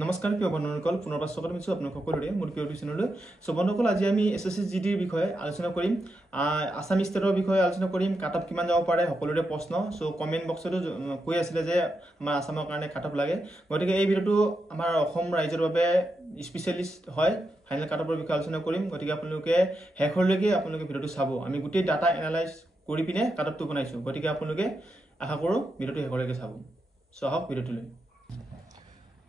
নমস্কাৰ প্ৰিয় বন্ধুসকল পুনৰবাৰ স্বাগতম জনাইছো আপোনাক সকলোৰে মোৰ প্ৰিয় চেনেললৈ সো বন্ধুসকল আজি আমি এসএসসি জিডিৰ বিষয়ে আলোচনা কৰিম আসাম ষ্টেটৰ বিষয়ে আলোচনা কৰিম কাটঅফ কিমান যাব পাৰে সকলোৰে প্ৰশ্ন সো কমেন্ট বক্সতো কৈ আছিল যে আমাৰ আসামৰ কাৰণে কাটঅফ লাগে গতিকে এই ভিডিওটো আমাৰ অসম ৰাজ্যৰ বাবে স্পেশালিষ্ট হয় ফাইনাল কাটঅফৰ বিষয়ে আলোচনা কৰিম গতিকে আপোনালোকে হেখৰলৈকে আপোনালোকে ভিডিওটো চাব আমি গোটেই ডাটা এনালাইজ কৰি পিনে কাটঅফটো বনাইছো গতিকে আপোনালোকে আশা কৰো ভিডিওটো হেখৰলৈকে চাব সো আহক ভিডিওটোলৈ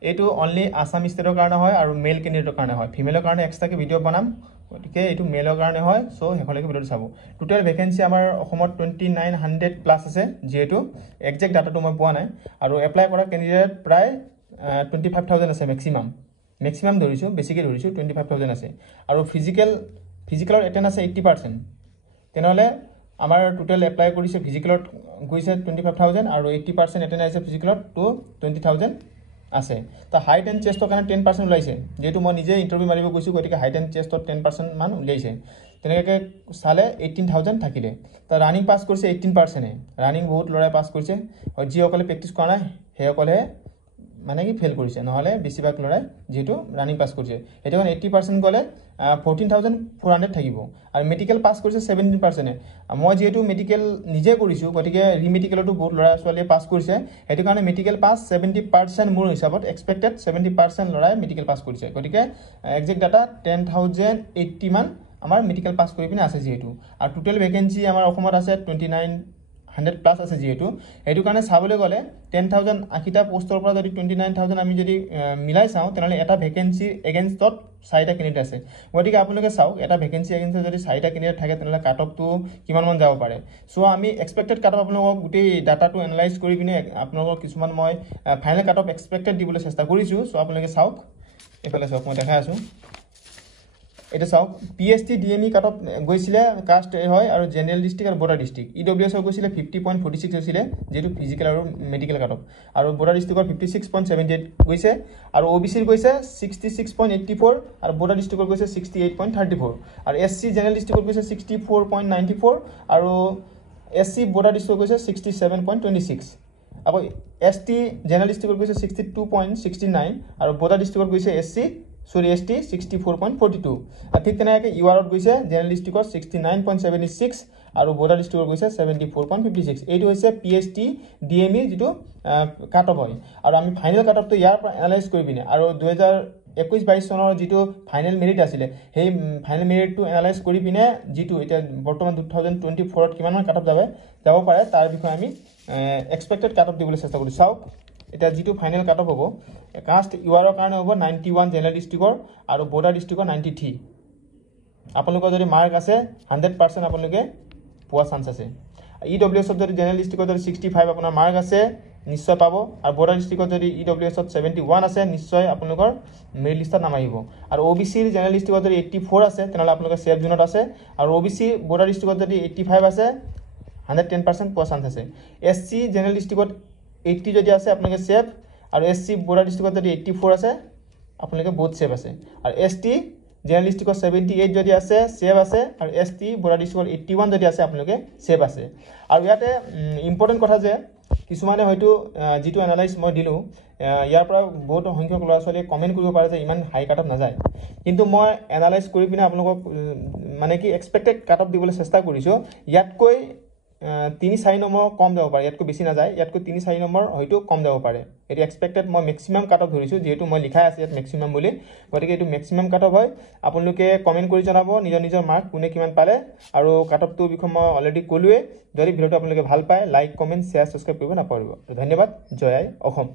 এইটো অনলি আসাম ষ্টেটৰ কাৰণে হয় আৰু মেল ক্যান্ডিডেটৰ কাৰণে হয় ফিমেলৰ কাৰণে এক্সট্ৰাকে ভিডিও বনাম গতিকে এইটো মেলৰ কাৰণে হয় সো হেখলৈকে ভিডিওটো চাব টোটাল ভ্যাকেন্সি আমাৰ অসমত 2900 প্লাস আছে যেহেতু এক্সাক্ট ডাটাটো মই পোৱা নাই আৰু এপ্লাই কৰা ক্যান্ডিডেট প্ৰায় 25000 আছে ম্যাক্সিমাম ধৰিছো বেছিকৈ ধৰিছো 25000 আছে আৰু ফিজিক্যালৰ এটেন্ড আছে 80% তেনেহলে আমাৰ টোটাল এপ্লাই কৰিছে ফিজিক্যালত গৈছে 25000 আৰু 80% এটেন্ড আছে ফিজিক্যালত তো 20000 আছে তা হাইট এন্ড চেষ্টৰ কাৰণে 10% ওলাইছে যেটো মই নিজে ইন্টাৰভিউ মাৰিব গৈছো গতিকে হাইট এন্ড চেষ্টৰ 10% মান ওলাইছে তেনেকৈ সালে 18000 থাকিলে তা ৰানিং পাস কৰিছে 18% ৰানিং বহুত লৰাই পাস কৰিছে আৰু যিসকলে প্ৰেক্টিস কৰা নাই হেসকলে মানে কি ফেল কৰিছে নহলে বেছিভাগ লৰাই যেটো ৰানিং পাস কৰিছে এটো কাৰণে 80% গলে 14400 থাকিব আৰু মেডিকেল পাস কৰিছে 17% মই যেটো মেডিকেল নিজে কৰিছো গতিকে ৰিমেডিকেলটো বহুত লৰা ছোৱালীয়ে পাস কৰিছে এটো কাৰণে মেডিকেল পাস 70% মোৰ হিচাপত এক্সপেক্টেড 70% লৰাই মেডিকেল পাস কৰিছে গতিকে এক্সাক্ট ডাটা 10080 মান আমাৰ মেডিকেল পাস কৰি পিনে আছে যেটো আৰু টোটাল ভ্যাকেন্সি আমাৰ অসমত আছে 2900 প্লাস আছে যেটো এটো কাৰণে চাবলৈ গলে 10000 আকিটা পোষ্টৰ পৰা যদি 29000 আমি যদি মিলাই চাও তেনলে এটা ভ্যাকেন্সি এগেইনষ্টত 4টা ক্যান্ডিডেট আছে গতিকে আপোনালোকে চাওক এটা ভ্যাকেন্সি এগেইনষ্টত যদি 4টা ক্যান্ডিডেট থাকে তেনলে কাটঅফটো কিমান মান যাব পাৰে সো আমি এক্সপেক্টেড কাটঅফ আপোনালোকক গুটেই ডাটাটো এনালাইজ কৰি পিনে আপোনালোকক কিছুমান মই ফাইনাল কাটঅফ এক্সপেক্টেড দিবলৈ চেষ্টা কৰিছো সো আপোনালোকে চাওক এফালে চাওক মই দেখাই আছো এটা চাওক পিএসটি ডিএমই কাটঅফ গৈছিলে কাস্ট হয় আৰু জেনাৰেল ডিস্ট্ৰিক্ট আৰু বৰ্ডাৰ ডিস্ট্ৰিক্ট ইডব্লিউএছ গৈছিলে 50.46 হৈছিলে যেটো ফিজিক্যাল আৰু মেডিকেল কাটঅফ আৰু বৰ্ডাৰ ডিস্ট্ৰিক্টৰ 56.78 গৈছে আৰু ওবিসিৰ গৈছে 66.84 আৰু বৰ্ডাৰ ডিস্ট্ৰিক্টৰ গৈছে 68.34 আৰু এসসি জেনাৰেল ডিস্ট্ৰিক্টৰ গৈছে 64.94 আৰু এসসি বৰ্ডাৰ ডিস্ট্ৰিক্টৰ গৈছে 67.26 আৰু এসটি জেনাৰেল ডিস্ট্ৰিক্টৰ গৈছে 62.69 আৰু বৰ্ডাৰ ডিস্ট্ৰিক্টৰ গৈছে এসসি ST 64.42 ঠিক তেনেকৈ ইউআৰত গৈছে জেনাৰেল ডিস্ট্ৰিক্টৰ 69.76 আৰু বৰ্ডাৰ ডিস্ট্ৰিক্টৰ গৈছে 74.56 এইটো হৈছে পিএসটি ডিএমই যেটো কাটঅফ হয় আৰু আমি ফাইনাল কাটঅফটো ইয়াৰ পৰা এনালাইজ কৰি পিনে আৰু 2021-22 চনৰ যেটো ফাইনাল মেৰিট আছিল সেই ফাইনাল মেৰিটটো এনালাইজ কৰি পিনে যেটো এটা বৰ্তমান 2024 ত কিমান মান কাটঅফ যাব পাৰে তাৰ বিষয়ে আমি এক্সপেক্টেড কাটঅফ দিবলৈ চেষ্টা কৰিছো চাওক এটা যেটো ফাইনাল কাটঅফ হ'ব কাস্ট ইউআৰৰ কাৰণে হ'ব 91 জেনাৰেল ডিস্ট্ৰিক্টৰ আৰু বৰ্ডাৰ ডিস্ট্ৰিক্টৰ 93 আপোনালোকৰ যদি মাৰ্ক আছে 100% আপোনালোকে পোৱা চান্স আছে ইডব্লিউএছত যদি জেনাৰেল ডিস্ট্ৰিক্টৰ যদি 65 আপোনাৰ মাৰ্ক আছে নিশ্চয় পাব আৰু বৰ্ডাৰ ডিস্ট্ৰিক্টত যদি ইডব্লিউএছত 71 আছে নিশ্চয় আপোনালোকৰ মেৰিট লিষ্টত নাম আহিব আৰু ওবিসিৰ জেনাৰেল ডিস্ট্ৰিক্টত যদি 84 আছে তেনেহলে আপোনালোকে সেফ জোনত আছে আৰু ওবিসি বৰ্ডাৰ ডিস্ট্ৰিক্টত যদি 85 আছে 110% পোৱা চান্স আছে এসসি জেনাৰেল ডিস্ট্ৰিক্টত 80 যদি আছে আপোনালোকে সেফ আৰু এসসি বৰ্ডাৰ ডিস্ট্ৰিক্টত যদি 84 আছে আপোনালোকে বহুত সেফ আছে আৰু এসটি জেনাৰেল ডিস্ট্ৰিক্টত 78 যদি আছে সেফ আছে আৰু এসটি বৰ্ডাৰ ডিস্ট্ৰিক্টত 81 যদি আছে আপোনালোকে সেফ আছে আৰু ইয়াতে ইম্পৰ্টেন্ট কথা যে কিছুমানে হয়তো যেটো এনালাইজ মই দিলো ইয়াৰ পৰা বহুত সংখ্যক ল'ৰা ছোৱালীয়ে কমেন্ট কৰিব পাৰে যে ইমান হাই কাটঅফ নাযায় কিন্তু মই এনালাইজ কৰি পিনে আপোনালোকক মানে কি এক্সপেক্টেড কাটঅফ দিবলৈ চেষ্টা কৰিছো ইয়াতকৈ 3-4 নম্বৰ কম যাব পাৰে ইয়াতকৈ বেছি না যায় ইয়াতকৈ 3-4 নম্বৰ হয়তো কম যাব পাৰে এটি এক্সপেক্টেড মই ম্যাক্সিমাম কাটঅফ ধৰিছো যেহেতু মই লিখাই আছে ইয়াত ম্যাক্সিমাম বুলি গতিকে এটো ম্যাক্সিমাম কাটঅফ হয় আপোনালোকে কমেন্ট কৰি জনাব নিজৰ মাৰ্ক কোনে কিমান পালে আৰু কাটঅফটো বিষয়ে মই অলৰেডি ক'লোৱে যদি ভিডিওটো আপোনালোকে ভাল পায় লাইক কমেন্ট শেয়াৰ সাবস্ক্ৰাইব কৰিব নাপাহৰিব ধন্যবাদ জয় আই অসম